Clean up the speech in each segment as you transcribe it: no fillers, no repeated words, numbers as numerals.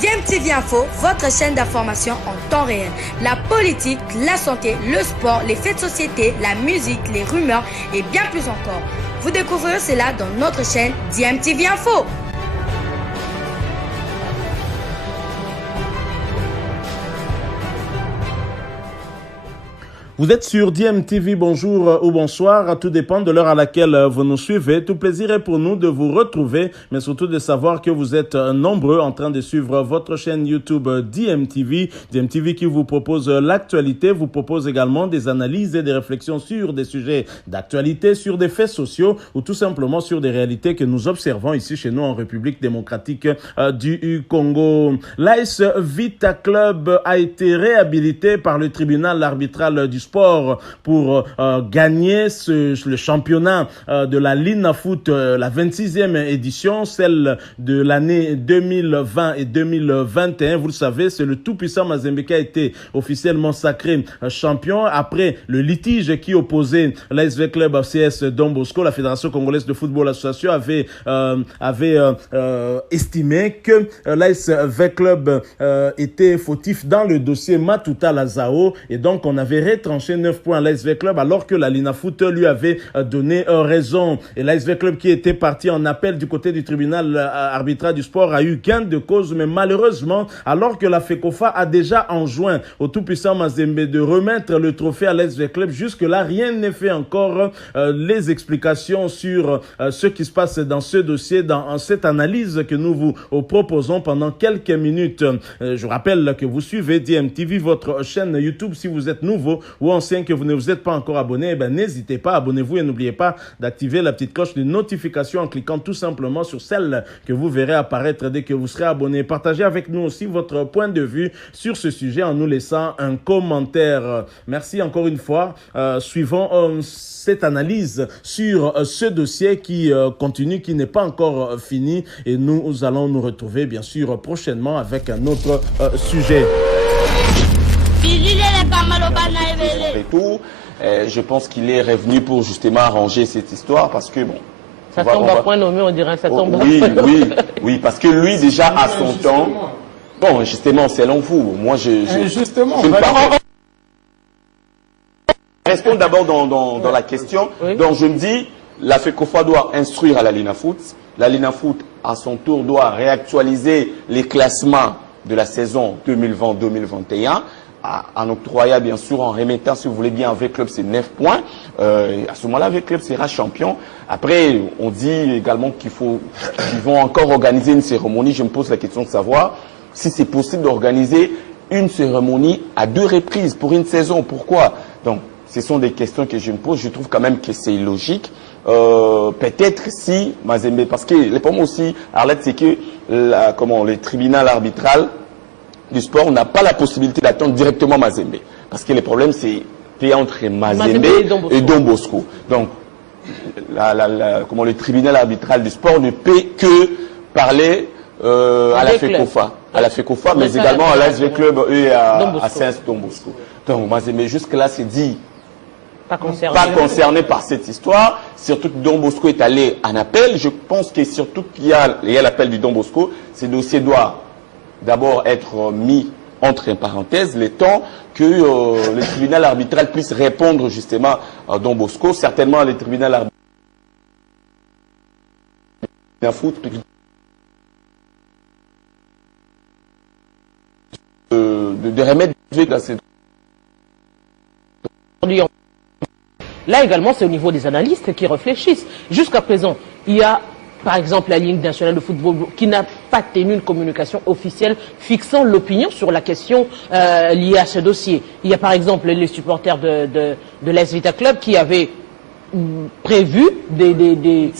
DMTV Info, votre chaîne d'information en temps réel. La politique, la santé, le sport, les faits de société, la musique, les rumeurs et bien plus encore. Vous découvrirez cela dans notre chaîne DMTV Info. Vous êtes sur DMTV, bonjour ou bonsoir, tout dépend de l'heure à laquelle vous nous suivez. Tout plaisir est pour nous de vous retrouver, mais surtout de savoir que vous êtes nombreux en train de suivre votre chaîne YouTube DMTV. DMTV qui vous propose l'actualité, vous propose également des analyses et des réflexions sur des sujets d'actualité, sur des faits sociaux ou tout simplement sur des réalités que nous observons ici chez nous en République démocratique du Congo. L'AS Vita Club a été réhabilité par le tribunal arbitral du sport pour gagner le championnat de la Linafoot, la 26e édition, celle de l'année 2020 et 2021. Vous le savez, c'est le tout-puissant Mazembe qui a été officiellement sacré champion après le litige qui opposait l'ASV Club CS Don Bosco. La Fédération Congolaise de Football Association avait estimé que l'ASV Club était fautif dans le dossier Matuta Lazao et donc on avait retranché 9 points à l'ASV Club alors que la Linafoot lui avait donné raison. Et l'ASV Club qui était parti en appel du côté du tribunal arbitral du sport a eu gain de cause, mais malheureusement, alors que la FECOFA a déjà enjoint au tout-puissant Mazembe de remettre le trophée à l'ASV Club, jusque-là, rien n'est fait encore. Les explications sur ce qui se passe dans ce dossier, dans cette analyse que nous vous proposons pendant quelques minutes. Je rappelle que vous suivez DMTV, votre chaîne YouTube. Si vous êtes nouveau ou ancien que vous ne vous êtes pas encore abonné, n'hésitez pas, abonnez-vous et n'oubliez pas d'activer la petite cloche de notification en cliquant tout simplement sur celle que vous verrez apparaître dès que vous serez abonné. Partagez avec nous aussi votre point de vue sur ce sujet en nous laissant un commentaire. Merci encore une fois. Suivons cette analyse sur ce dossier qui continue, qui n'est pas encore fini, et nous allons nous retrouver bien sûr prochainement avec un autre sujet. Et tout, je pense qu'il est revenu pour justement arranger cette histoire parce que bon. Ça tombe à point nommé, on dirait, ça tombe à point. Oui, parce que lui déjà à son temps. Bon, justement, selon vous, moi justement. Restons d'abord dans la question. Oui. Donc je me dis, la FECOFA doit instruire à la Linafoot. La Linafoot, à son tour, doit réactualiser les classements de la saison 2020-2021. En octroyant, bien sûr, en remettant, si vous voulez bien, avec club, c'est 9 points. À ce moment-là, avec club sera champion. Après, on dit également qu'ils vont encore organiser une cérémonie. Je me pose la question de savoir si c'est possible d'organiser une cérémonie à 2 reprises pour une saison. Pourquoi? Donc, ce sont des questions que je me pose. Je trouve quand même que c'est illogique. Peut-être si Mazembe, parce que le problème aussi, Arlette, c'est que le tribunal arbitral du sport n'a pas la possibilité d'attendre directement Mazembe. Parce que le problème, c'est entre Mazembe et Don Bosco. Donc, le tribunal arbitral du sport ne peut que parler à la FECOFA. À la FECOFA, mais également à l'ASV Club et à CS Don Bosco. Donc, Mazembe, jusque-là, c'est dit pas concerné par cette histoire. Surtout que Don Bosco est allé en appel. Je pense que surtout qu'il y a l'appel du Don Bosco, ce dossier doit d'abord être mis entre parenthèses le temps que le tribunal arbitral puisse répondre justement à Don Bosco. Certainement, le tribunal arbitral de remettre dans cette... Là également, c'est au niveau des analystes qui réfléchissent. Jusqu'à présent, il y a par exemple la Ligue nationale de football qui n'a pas tenu une communication officielle fixant l'opinion sur la question liée à ce dossier. Il y a par exemple les supporters de l'AS Vita Club qui avaient prévu des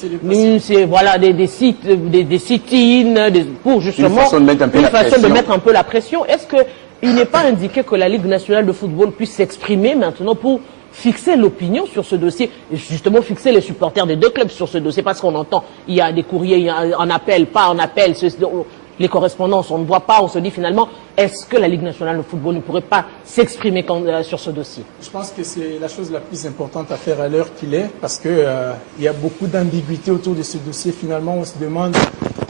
sit-in pour justement une façon de mettre un peu la pression. Est-ce qu'il n'est pas indiqué que la Ligue nationale de football puisse s'exprimer maintenant pour fixer l'opinion sur ce dossier, et justement fixer les supporters des 2 clubs sur ce dossier, parce qu'on entend, il y a des courriers, il y a un appel, pas un appel, les correspondances, on ne voit pas, on se dit finalement, est-ce que la Ligue nationale de football ne pourrait pas s'exprimer sur ce dossier? Je pense que c'est la chose la plus importante à faire à l'heure qu'il est, parce que il y a beaucoup d'ambiguïté autour de ce dossier. Finalement, on se demande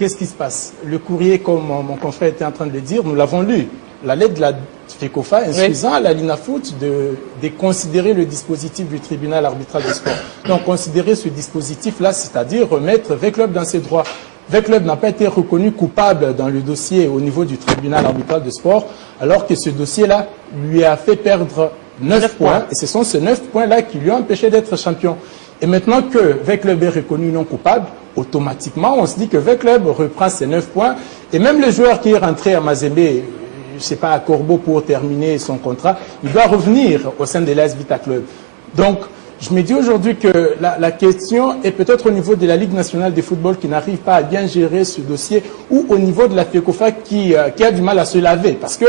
qu'est-ce qui se passe? Le courrier, comme mon confrère était en train de le dire, nous l'avons lu. La lettre de la FECOFA instruisant la Linafoot de considérer le dispositif du tribunal arbitral de sport. Donc, considérer ce dispositif-là, c'est-à-dire remettre V-Club dans ses droits. V-Club n'a pas été reconnu coupable dans le dossier au niveau du tribunal arbitral de sport, alors que ce dossier-là lui a fait perdre 9 points. Et ce sont ces 9 points-là qui lui ont empêché d'être champion. Et maintenant que V-Club est reconnu non coupable, automatiquement, on se dit que V-Club reprend ses 9 points. Et même le joueur qui est rentré à Mazembe, je ne sais pas, à Corbeau pour terminer son contrat, il doit revenir au sein de l'AS Vita Club. Donc, je me dis aujourd'hui que la question est peut-être au niveau de la Ligue nationale de football qui n'arrive pas à bien gérer ce dossier, ou au niveau de la FECOFA qui a du mal à se laver. Parce que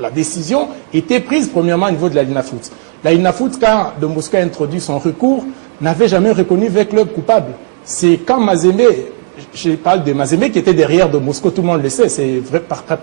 la décision était prise premièrement au niveau de la Linafoot. La Linafoot, quand Don Bosco a introduit son recours, n'avait jamais reconnu V-Club coupable. C'est quand Mazembe, je parle de Mazembe qui était derrière Don Bosco, tout le monde le sait, c'est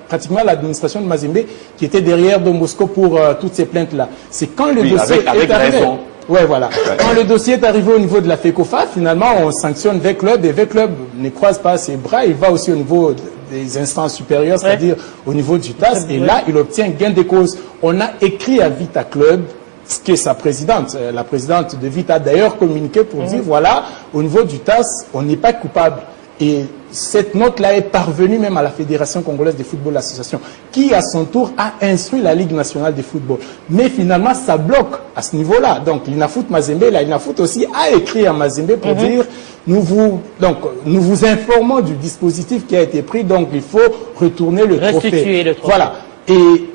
pratiquement l'administration de Mazembe qui était derrière Don Bosco pour toutes ces plaintes-là. C'est quand le dossier est arrivé. Ouais, voilà. Quand le dossier est arrivé au niveau de la FECOFA, finalement, on sanctionne V-Club et V-Club ne croise pas ses bras, il va aussi au niveau des instances supérieures, c'est-à-dire au niveau du TAS, et là, il obtient gain de cause. On a écrit à Vita Club, ce qui est sa présidente, la présidente de Vita a d'ailleurs communiqué pour dire, voilà, au niveau du TAS, on n'est pas coupable. Et cette note-là est parvenue même à la Fédération congolaise de football association, qui à son tour a instruit la Ligue nationale de football. Mais finalement, ça bloque à ce niveau-là. Donc, l'Inafoot Mazembe, la Linafoot aussi a écrit à Mazembe pour dire, nous vous informons du dispositif qui a été pris, donc il faut retourner le trophée. Voilà. Et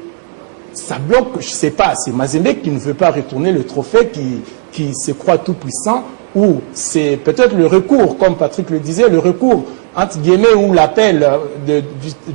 ça bloque, je ne sais pas, c'est Mazembe qui ne veut pas retourner le trophée, qui se croit tout puissant, ou c'est peut-être le recours, comme Patrick le disait, le recours, entre guillemets, ou l'appel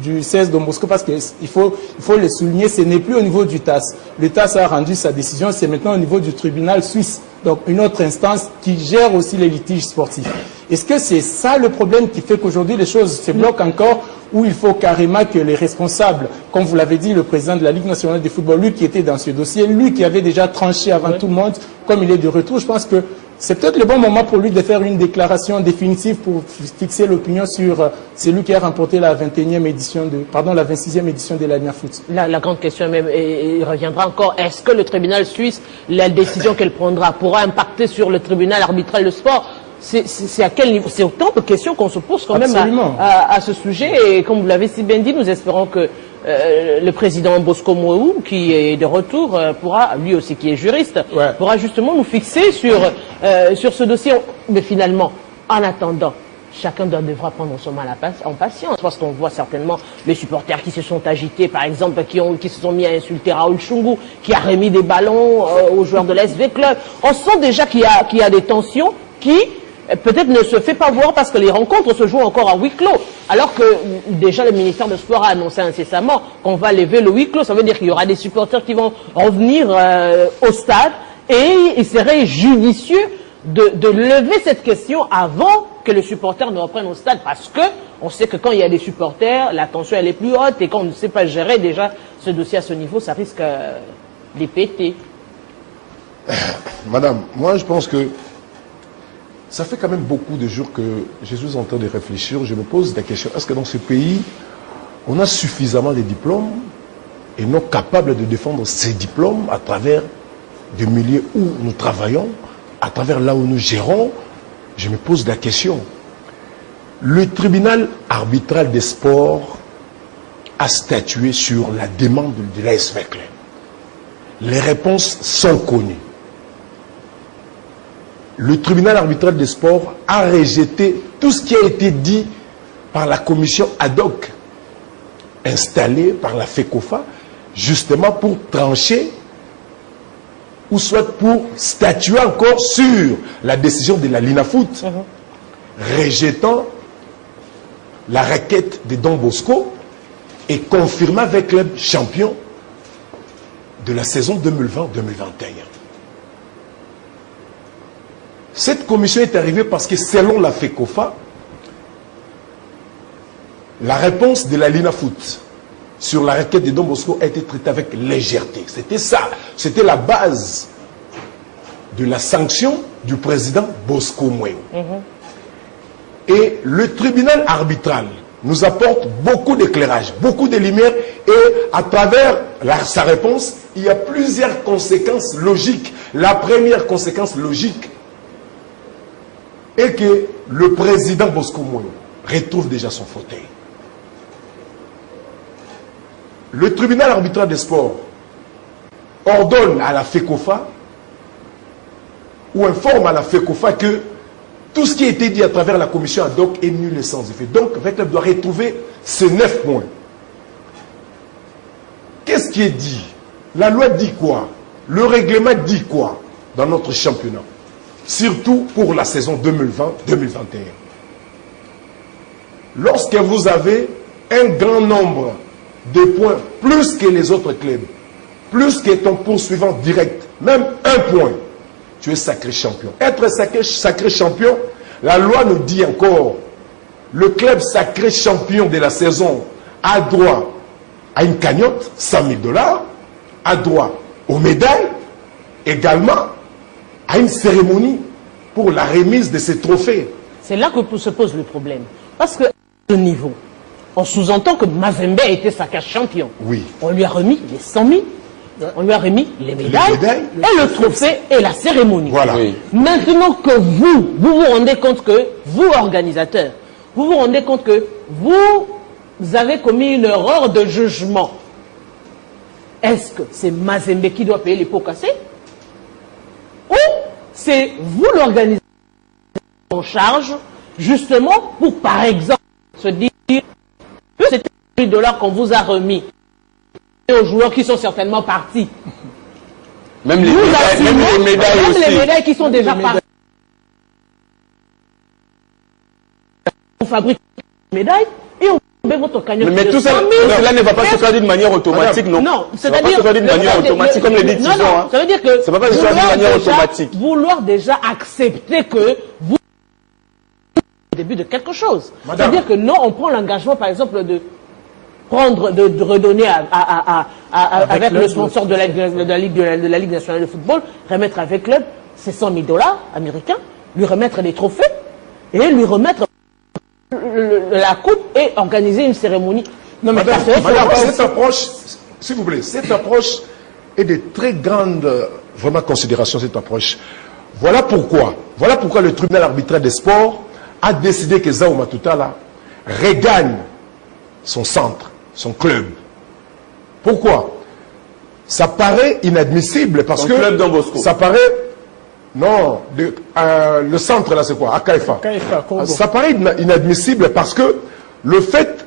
du 16 Don Bosco, parce qu'il faut le souligner, ce n'est plus au niveau du TAS. Le TAS a rendu sa décision, c'est maintenant au niveau du tribunal suisse, donc une autre instance qui gère aussi les litiges sportifs. Est-ce que c'est ça le problème qui fait qu'aujourd'hui les choses se bloquent encore, où il faut carrément que les responsables, comme vous l'avez dit, le président de la Ligue nationale de football, lui qui était dans ce dossier, lui qui avait déjà tranché avant tout le monde, comme il est de retour, je pense que c'est peut-être le bon moment pour lui de faire une déclaration définitive pour fixer l'opinion sur celui qui a remporté la 26e édition de la Linafoot. La grande question même, et reviendra encore, est-ce que le tribunal suisse, la décision qu'elle prendra, pourra impacter sur le tribunal arbitral de sport? C'est à quel niveau? C'est autant de questions qu'on se pose quand même à ce sujet. Et comme vous l'avez si bien dit, nous espérons que le président Bosco Mouou, qui est de retour, pourra, lui aussi qui est juriste, pourra justement nous fixer sur ce dossier. Mais finalement, en attendant, chacun devra prendre son mal en patience, parce qu'on voit certainement les supporters qui se sont agités, par exemple, qui se sont mis à insulter Raoul Chungu, qui a remis des ballons aux joueurs de l'SV Club. On sent déjà qu'il y a des tensions qui peut-être ne se fait pas voir parce que les rencontres se jouent encore à huis clos. Alors que déjà le ministère de Sport a annoncé incessamment qu'on va lever le huis clos. Ça veut dire qu'il y aura des supporters qui vont revenir au stade et il serait judicieux de lever cette question avant que les supporters ne reprennent au stade, parce que on sait que quand il y a des supporters, la tension elle est plus haute et quand on ne sait pas gérer déjà ce dossier à ce niveau, ça risque de péter. Madame, moi je pense que ça fait quand même beaucoup de jours que je suis en train de réfléchir. Je me pose la question, est-ce que dans ce pays, on a suffisamment de diplômes et non capables de défendre ces diplômes à travers des milieux où nous travaillons, à travers là où nous gérons? Je me pose la question. Le tribunal arbitral des sports a statué sur la demande de l'ASV Club. Les réponses sont connues. Le tribunal arbitral des sports a rejeté tout ce qui a été dit par la commission ad hoc installée par la FECOFA, justement pour trancher ou soit pour statuer encore sur la décision de la Linafoot, rejetant la requête de Don Bosco et confirmant avec le club champion de la saison 2020-2021. Cette commission est arrivée parce que selon la FECOFA, la réponse de la Linafoot sur la requête de Don Bosco a été traitée avec légèreté. C'était ça, c'était la base de la sanction du président Bosco Moué. Et le tribunal arbitral nous apporte beaucoup d'éclairage, beaucoup de lumière, et à travers sa réponse, il y a plusieurs conséquences logiques. La première conséquence logique est que le président Bosco Moyo retrouve déjà son fauteuil. Le tribunal arbitral des sports ordonne à la FECOFA ou informe à la FECOFA que tout ce qui a été dit à travers la commission ad hoc est nul et sans effet. Donc, VECLEB doit retrouver ces 9 points. Qu'est-ce qui est dit? La loi dit quoi? Le règlement dit quoi dans notre championnat? Surtout pour la saison 2020-2021. Lorsque vous avez un grand nombre de points, plus que les autres clubs, plus que ton poursuivant direct, même un point, tu es sacré champion. Être sacré champion, la loi nous dit encore, le club sacré champion de la saison a droit à une cagnotte, 100 000 $, a droit aux médailles, également à une cérémonie pour la remise de ces trophées. C'est là que se pose le problème. Parce que, à ce niveau, on sous-entend que Mazembe a été sacré champion. Oui. On lui a remis les 100 000, on lui a remis les médailles et le trophée et la cérémonie. Voilà. Oui. Maintenant que vous vous rendez compte que, vous organisateurs, vous vous rendez compte que vous avez commis une erreur de jugement. Est-ce que c'est Mazembe qui doit payer les pots cassés? Ou c'est vous l'organisateur en charge, justement, pour par exemple se dire que c'était $1 000 qu'on vous a remis aux joueurs qui sont certainement partis. Même les médailles aussi. Même les médailles qui sont déjà parties. On fabrique des médailles et on met votre cagnotte. Mais tout cela ne va pas se faire d'une manière automatique, non? Non, c'est-à-dire se faire d'une manière automatique, comme le dit Tison. Ça veut dire que ça ne va pas se faire d'une manière automatique. Vouloir déjà accepter que vous au début de quelque chose. C'est-à-dire que non, on prend l'engagement, par exemple, de prendre, de redonner avec le sponsor de la Ligue nationale de football, remettre avec club ces 100 000 $ américains, lui remettre des trophées et lui remettre la coupe et organiser une cérémonie. Non, mais madame, cette approche, s'il vous plaît, cette approche est de très grande vraiment considération, cette approche. Voilà pourquoi le tribunal arbitral des sports a décidé que Zao Matutala regagne son centre, son club. Pourquoi? Ça paraît inadmissible parce que club Don Bosco. Ça paraît non, le centre là c'est quoi? À Kaifa. Ça paraît inadmissible parce que le fait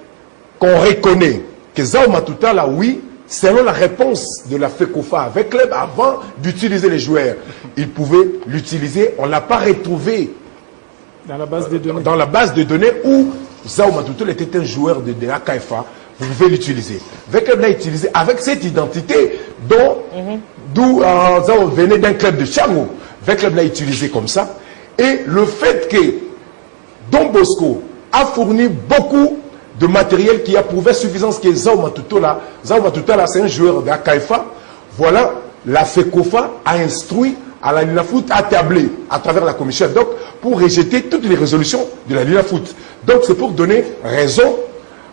qu'on reconnaît que Zao Matutala, oui, selon la réponse de la FECOFA avec club, avant d'utiliser les joueurs, il pouvait l'utiliser. On ne l'a pas retrouvé dans la base de données. Dans la base de données où Zao Matutala était un joueur de AKFA, vous pouvez l'utiliser. VECLEB l'a utilisé avec cette identité d'où Zao venait d'un club de Chango. VECLEB l'a utilisé comme ça. Et le fait que Don Bosco a fourni beaucoup de matériel qui a prouvé suffisance que Zao Matutala, c'est un joueur de AKFA. Voilà, la FECOFA a instruit à la Linafoot a tablé à travers la commission ad hoc pour rejeter toutes les résolutions de la Linafoot. Donc c'est pour donner raison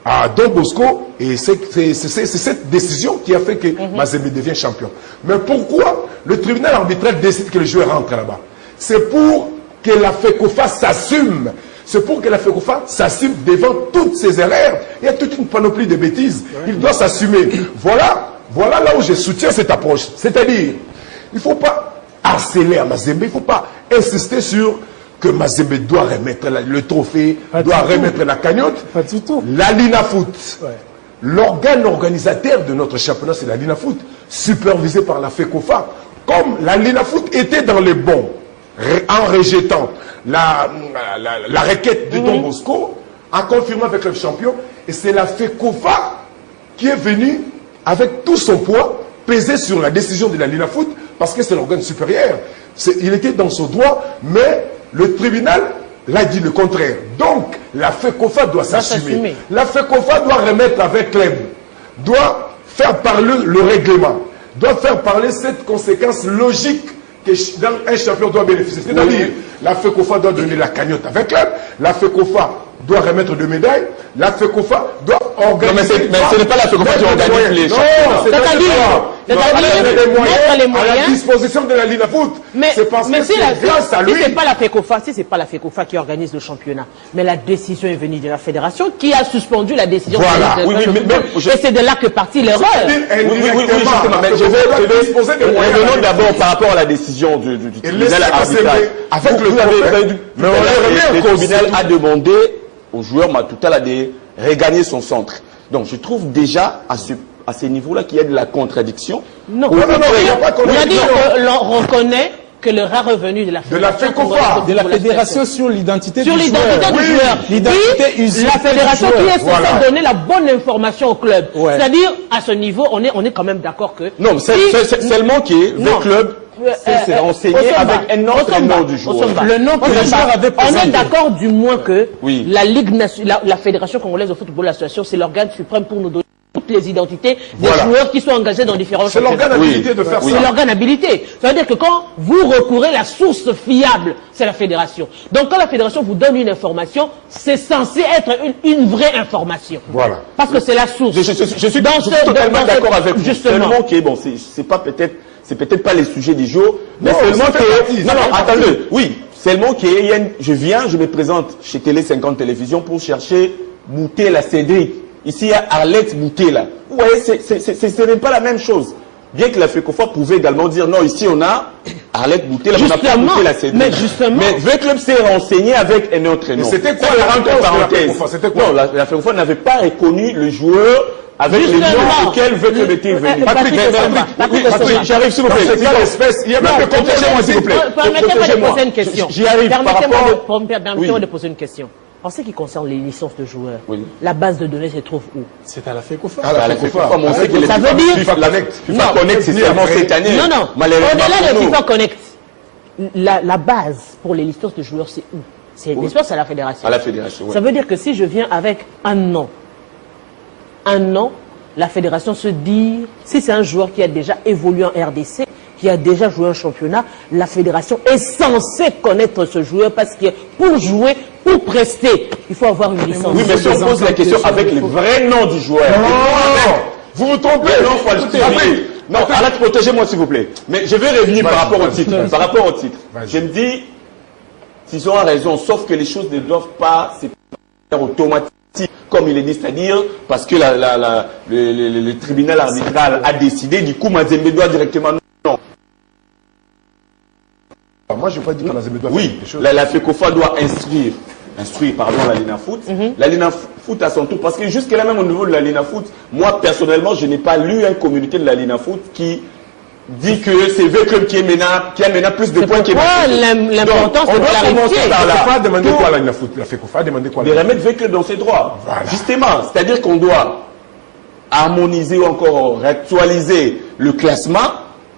à Don Bosco et c'est cette décision qui a fait que Mazembe devient champion. Mais pourquoi le tribunal arbitral décide que le joueur rentre là-bas? C'est pour que la FECOFA s'assume. C'est pour que la FECOFA s'assume devant toutes ces erreurs. Il y a toute une panoplie de bêtises. Il doit s'assumer. Voilà là où je soutiens cette approche. C'est-à-dire, il ne faut pas harceler à Mazembe, il ne faut pas insister sur que Mazembe doit remettre le trophée, doit remettre la cagnotte. Pas du tout. La Linafoot, l'organe organisateur de notre championnat, c'est la Linafoot, supervisé par la FECOFA. Comme la Linafoot était dans les bons, en rejetant la requête de Don Bosco, en confirmant avec le champion, et c'est la FECOFA qui est venue avec tout son poids peser sur la décision de la Linafoot parce que c'est l'organe supérieur. Il était dans son droit, mais le tribunal l'a dit le contraire. Donc, la FECOFA doit s'assumer. La FECOFA doit remettre avec club, doit faire parler le règlement, doit faire parler cette conséquence logique qu'un champion doit bénéficier. C'est-à-dire, la FECOFA doit donner la cagnotte avec club, la FECOFA doit remettre de médailles, la FECOFA doit organiser... mais ce n'est pas la FECOFA qui organise les championnats. C'est-à-dire mettre les moyens à la disposition de la Linafoot. C'est parce que c'est grâce à lui. Si ce n'est pas la FECOFA, si c'est pas la FECOFA qui organise le championnat, mais la décision est venue de la fédération qui a suspendu la décision. Voilà. Et c'est de là que partit l'erreur. Oui, justement. Mais je vais disposer des moyens. Revenons d'abord par rapport à la décision du tribunal arbitral. Avec le tribunal a demandé au joueur Matoutal de regagner son centre. Donc je trouve déjà à ce niveau-là qu'il y a de la contradiction. Non, il y a pas de contradiction. On reconnaît que le rare revenu de la FECOFA, de la fédération sur l'identité du joueur. Sur l'identité du joueur. L'identité la fédération qui est censée donner la bonne information au club. C'est-à-dire, à ce niveau, on est quand même d'accord que... Non, c'est seulement que le club c'est renseigné avec un autre nom du joueur. Le nom que le joueur avait présenté. On est d'accord du moins que la Ligue nationale, la Fédération congolaise de football association, c'est l'organe suprême pour nous donner toutes les identités des joueurs qui sont engagés dans différents championnats. C'est l'organe habilité de faire ça. C'est l'organe habilité. Ça veut dire que quand vous recourez, la source fiable, c'est la fédération. Donc quand la fédération vous donne une information, c'est censé être une vraie information. Voilà. Parce que c'est la source. Je suis totalement d'accord avec vous. Seulement que, bon, c'est pas peut-être... C'est peut-être pas les sujets du jour, mais seulement que... Non, attendez. Oui, seulement que je me présente chez Télé 50 Télévision pour chercher Moutela Cédric. Ici, il y a Arlette Moutela. Vous voyez, ce n'est pas la même chose. Bien que la FECOFA pouvait également dire, non, ici on a Arlette Moutela, on n'a pas Moutela Cédric. Mais justement... Mais le club s'est renseigné avec un autre nom. C'était quoi la rencontre? Non, la FECOFA n'avait pas reconnu le joueur avec les noms auxquels veut le métier venir. Patrick, j'arrive s'il vous plaît. C'est pas l'espèce. Il y a même que protégez-moi s'il vous plaît. Permettez-moi de poser une question. J'y arrive par rapport... Permettez-moi de poser une question. En ce qui concerne les licences de joueurs, la base de données se trouve où? C'est à la FECOFA. À la FECOFA. Ça veut dire... FIFA Connect, c'est seulement cette année. Non. Au-delà de FIFA Connect, la base pour les licences de joueurs, c'est où? C'est l'espace à la fédération. À la fédération, oui. Ça veut dire que si je viens avec un nom, la fédération se dit, si c'est un joueur qui a déjà évolué en RDC, qui a déjà joué un championnat, la fédération est censée connaître ce joueur parce que pour jouer, pour prester, il faut avoir une licence. Oui, mais si on pose la question avec le vrai nom du joueur. Non, vous vous trompez. Non, arrête, protégez-moi s'il vous plaît. Mais je vais revenir par rapport au titre. Je me dis, s'ils ont raison, sauf que les choses ne doivent pas se faire automatiquement. Comme il est dit, c'est-à-dire parce que le tribunal arbitral a décidé, du coup Mazembe doit directement... Non. Moi, je n'ai pas dit que Mazembe doit faire quelque chose. La FECOFA doit instruire la Linafoot. La Linafoot à son tour, parce que jusque-là, même au niveau de la Linafoot, moi, personnellement, je n'ai pas lu un communiqué de la Linafoot qui dit que c'est V-Club qui a maintenant plus de points que l'important, c'est de clarifier. La FECOFA a demandé quoi à la Linafoot? La FECOFA a demandé quoi? De remettre V-Club dans ses droits. Voilà. Justement, c'est-à-dire qu'on doit harmoniser ou encore réactualiser le classement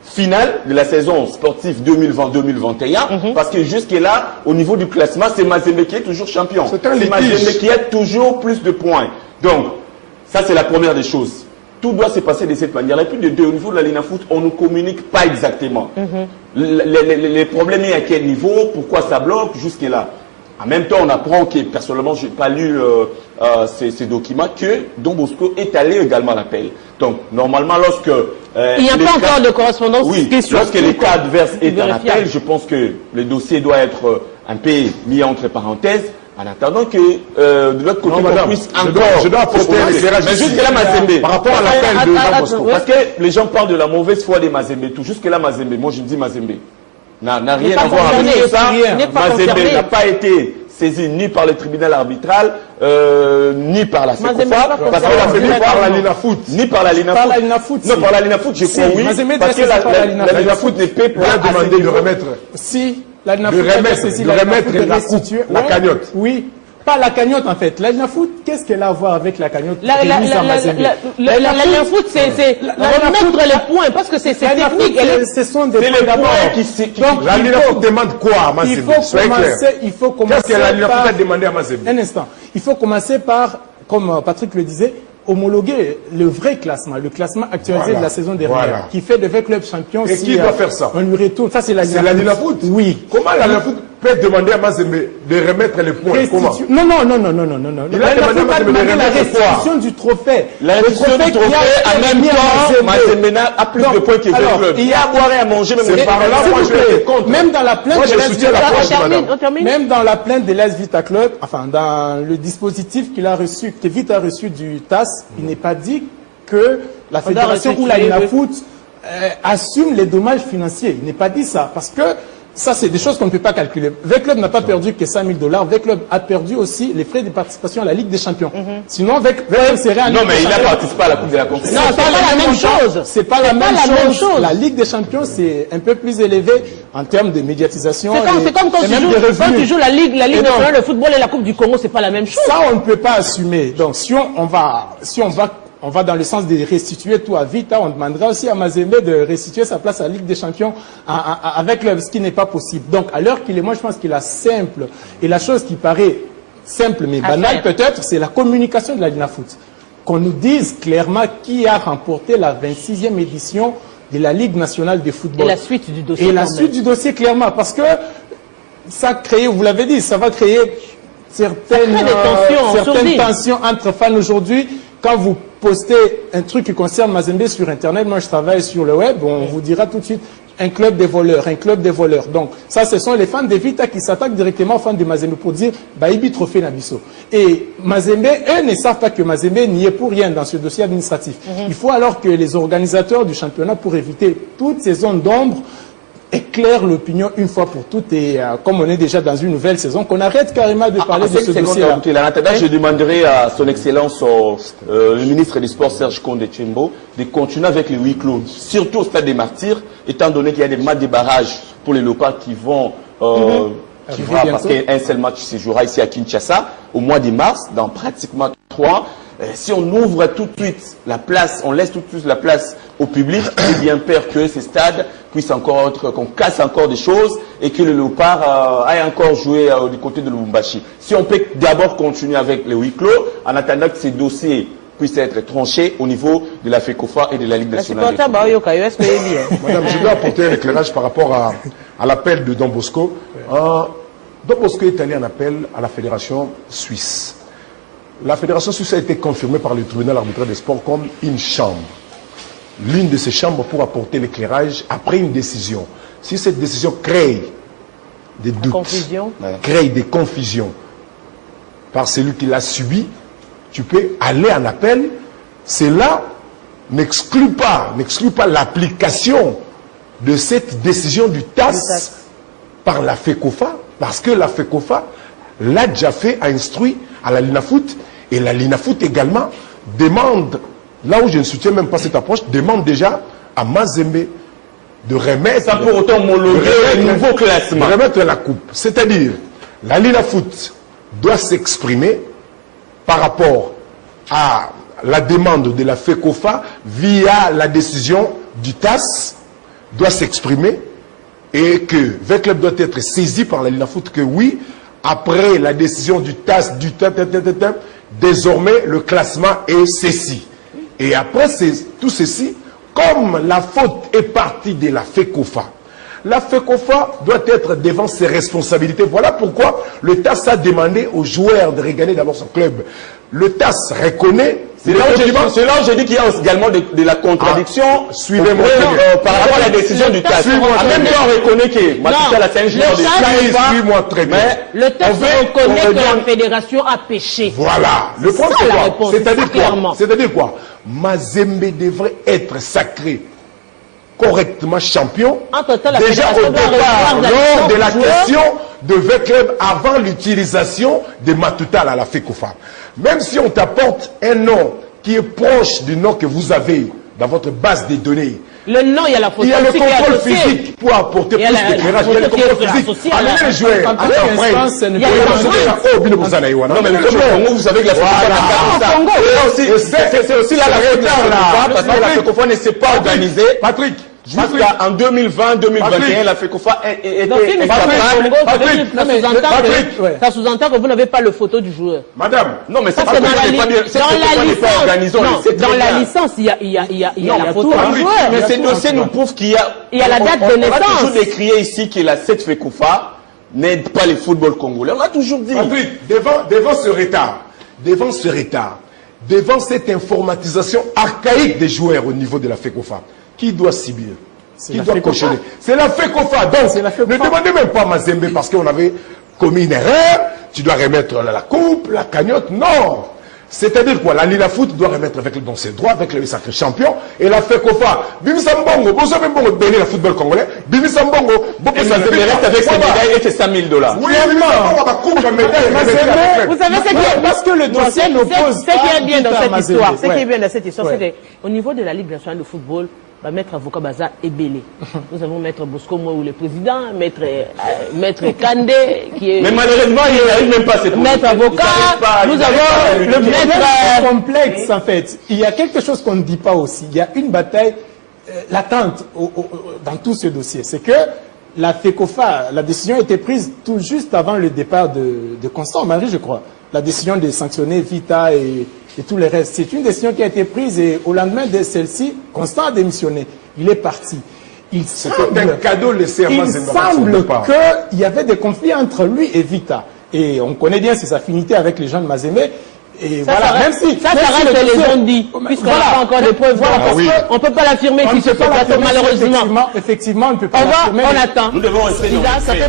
final de la saison sportive 2020-2021, parce que jusque-là, au niveau du classement, c'est Mazembe qui est toujours champion. C'est Mazembe qui a toujours plus de points. Donc, ça c'est la première des choses. Tout doit se passer de cette manière. Et puis, au niveau de la Linafoot, on ne communique pas exactement. Les problèmes sont à quel niveau, pourquoi ça bloque, jusque-là. En même temps, on apprend que, personnellement, je n'ai pas lu ces documents, que Don Bosco est allé également à l'appel. Donc, normalement, lorsque... il n'y a pas encore de correspondance. Oui, lorsque l'État adverse est en appel, je pense que le dossier doit être un peu mis entre parenthèses, en attendant que de l'autre côté, on puisse encore... Je dois apporter un éclairage. Mais jusque-là, Mazembe. Par rapport à l'appel de Don Bosco. Parce que les gens parlent de la mauvaise foi des Mazembe. Tout jusque-là, Mazembe. Moi, je dis Mazembe. N'a rien à voir avec ça. Mazembe n'a pas été saisi ni par le tribunal arbitral, ni par la FECOFA, parce que la FECOFA par la Linafoot. Ni par la Linafoot. Non, par la Linafoot, je crois oui. Parce que la Linafoot ne peut pas demander de remettre. Si la Linafoot de remettre la cagnotte. Oui. Pas la cagnotte en fait. La Linafoot, qu'est-ce qu'elle a à voir avec la cagnotte? La Linafoot, c'est remettre les points, parce que c'est technique. Ce sont des points d'abord. Donc la Linafoot demande quoi à Mazembe? Il faut commencer qu'est-ce que la Linafoot a demandé à Mazembe? Un instant. Il faut commencer par, comme Patrick le disait, homologuer le vrai classement, le classement actualisé de la saison dernière, qui fait de 20 clubs champions. Et qui doit faire ça? On lui retourne. Ça, c'est la Linafoot. Oui. Comment la Linafoot peut demander à Mazembe de remettre les points? Comment? Non. Il a demandé à Mazembe de remettre la restitution du trophée. La restitution du trophée, en même temps, Mazembe a plus de points que le club. Il y a à boire et à manger. C'est par là, moi, je suis contre. Même dans la plainte moi, je soutiens la France, madame. Même dans la plainte de l'AS Vita Club, enfin, dans le dispositif qu'il a reçu, que Vita a reçu du TAS, il n'est pas dit que la fédération ou la Linafoot assume les dommages financiers. Il n'est pas dit ça. Parce que ça, c'est des choses qu'on ne peut pas calculer. V-Club n'a pas perdu que $5 000. V-Club a perdu aussi les frais de participation à la Ligue des Champions. Sinon, V-Club serait Non, mais il a participé à la Coupe de la Conférence. Non, c'est pas la même chose. C'est pas la même chose. La Ligue des Champions, c'est un peu plus élevé en termes de médiatisation. C'est comme quand tu joues la Ligue nationale de football et la Coupe du Congo, c'est pas la même chose. Ça, on ne peut pas assumer. Donc, si on va dans le sens de restituer tout à Vita, on demandera aussi à Mazembe de restituer sa place à la Ligue des Champions avec ce qui n'est pas possible. Donc, à l'heure qu'il est, moi je pense que la simple, et la chose qui paraît simple mais banale peut-être, c'est la communication de la Linafoot. Qu'on nous dise clairement qui a remporté la 26e édition de la Ligue nationale de football. Et la suite du dossier. Et la suite du dossier, clairement, parce que ça crée, vous l'avez dit, ça va créer certaines tensions entre fans aujourd'hui. Quand vous postez un truc qui concerne Mazembe sur Internet, moi je travaille sur le web, on vous dira tout de suite un club des voleurs, un club des voleurs. Donc ça, ce sont les fans de Vita qui s'attaquent directement aux fans de Mazembe pour dire Baïbi Trophée Nabiso. Et Mazembe, eux ne savent pas que Mazembe n'y est pour rien dans ce dossier administratif. Il faut alors que les organisateurs du championnat, pour éviter toutes ces zones d'ombre, éclaire l'opinion une fois pour toutes et comme on est déjà dans une nouvelle saison, qu'on arrête carrément de parler de ce dossier-là. En attendant, je demanderai à son Excellence, le ministre des Sports, Serge Condé Tchembo, de continuer avec les huis clos, surtout au stade des Martyrs, étant donné qu'il y a des matchs de barrage pour les locaux qui vont, parce qu'un seul match se jouera ici à Kinshasa, au mois de mars, dans pratiquement 3. Si on ouvre tout de suite la place, on laisse tout de suite la place au public, j'ai bien peur que ces stades puissent encore être, qu'on casse encore des choses et que le Léopard aille encore jouer du côté de Lubumbashi. Si on peut d'abord continuer avec les huis clos, en attendant que ces dossiers puissent être tranchés au niveau de la FECOFA et de la Ligue nationale. Madame, je dois apporter un éclairage par rapport à l'appel de Don Bosco. Don Bosco est allé en appel à la Fédération suisse. La Fédération suisse a été confirmée par le tribunal arbitral des sports comme une chambre. L'une de ces chambres pour apporter l'éclairage après une décision. Si cette décision crée des doutes, crée des confusions par celui qui l'a subi, tu peux aller en appel. Cela n'exclut pas l'application de cette décision du TAS par la FECOFA, parce que la FECOFA l'a déjà fait, a instruit à la Linafoot, et la Linafoot également demande, là où je ne soutiens même pas cette approche, demande déjà à Mazembe de remettre... Ça pour autant homologuer un nouveau classement. De remettre la coupe. C'est-à-dire, la Linafoot doit s'exprimer par rapport à la demande de la FECOFA via la décision du TAS, doit s'exprimer, et que V-Club doit être saisi par la Linafoot que oui, après la décision du TAS, désormais le classement est ceci. Et après tout ceci, comme la faute est partie de la FECOFA, la FECOFA doit être devant ses responsabilités. Voilà pourquoi le TAS a demandé aux joueurs de regagner d'abord son club. Le TAS reconnaît... C'est là où j'ai dit qu'il y a également de la contradiction suivez-moi par rapport à la décision du TAS. En même temps, on reconnaît que Matissa la suis-moi très bien. Le TAS reconnaît que la fédération a péché. Voilà. Le point c'est quoi? C'est-à-dire quoi? Mazembe devrait être sacré correctement champion déjà au départ lors de la question de V-Club avant l'utilisation de Matutal à la FECOFA. Même si on t'apporte un nom qui est proche du nom que vous avez dans votre base de données, le nom, il y a la photo. Il y a le contrôle physique pour apporter plus d'éclairage. Il y a le contrôle physique. Allez les joueurs. Non, mais le Congo, vous savez que la FECOFA c'est aussi là la retard là. Parce que la FECOFA ne s'est pas organisée. Patrick, Parce qu'en 2020-2021, la FECOFA était... Ça sous-entend que vous n'avez pas le photo du joueur. Madame, non, mais c'est pas que dans la licence, il y a la photo du joueur. Mais ces dossiers nous prouvent qu'il y a... Il y a la date de naissance. On a toujours décrié ici que cette FECOFA n'aide pas le football congolais. On a toujours dit... Devant ce retard, devant cette informatisation archaïque des joueurs au niveau de la FECOFA, qui doit subir? Qui doit cautionner? C'est la FECOFA. Donc, ne demandez même pas à Mazembe parce qu'on avait commis une erreur, tu dois remettre la coupe, la cagnotte. Non! C'est-à-dire quoi? La Lina Foot doit remettre dans ses droits, avec le sacré champion, et la FECOFA. Bimisambongo, vous savez bon bénir le football congolais. Bimisambongo, et ça se mérite avec ses médailles et ses $100 000. Oui, vous savez ce qui est, parce que le dossier nous pose ce qui est bien dans cette histoire, ce qui est bien dans cette histoire, c'est qu'au niveau de la Ligue nationale de football, Maître Avocat Baza est belé. Nous avons Maître Bosco Moué, le président, Maître Kandé, qui est... Mais malheureusement, il n'arrive même pas à cette Maître Avocat, nous avons le maître complexe, en fait. Il y a quelque chose qu'on ne dit pas aussi. Il y a une bataille latente dans tout ce dossier. C'est que la FECOFA, la décision a été prise tout juste avant le départ de Constant Marie, je crois. La décision de sanctionner Vita et tout le reste. C'est une décision qui a été prise et au lendemain de celle-ci, Constant a démissionné. Il est parti. Il semble qu'il y avait des conflits entre lui et Vita. Et on connaît bien ses affinités avec les gens de Mazembe. Et ça, voilà, même si ça reste les gens dit, puisqu'on n'a pas encore de preuves. Voilà, on ne peut pas l'affirmer si c'est pas malheureusement. Effectivement, on ne peut pas l'affirmer. On attend. Nous devons rester dans le fait.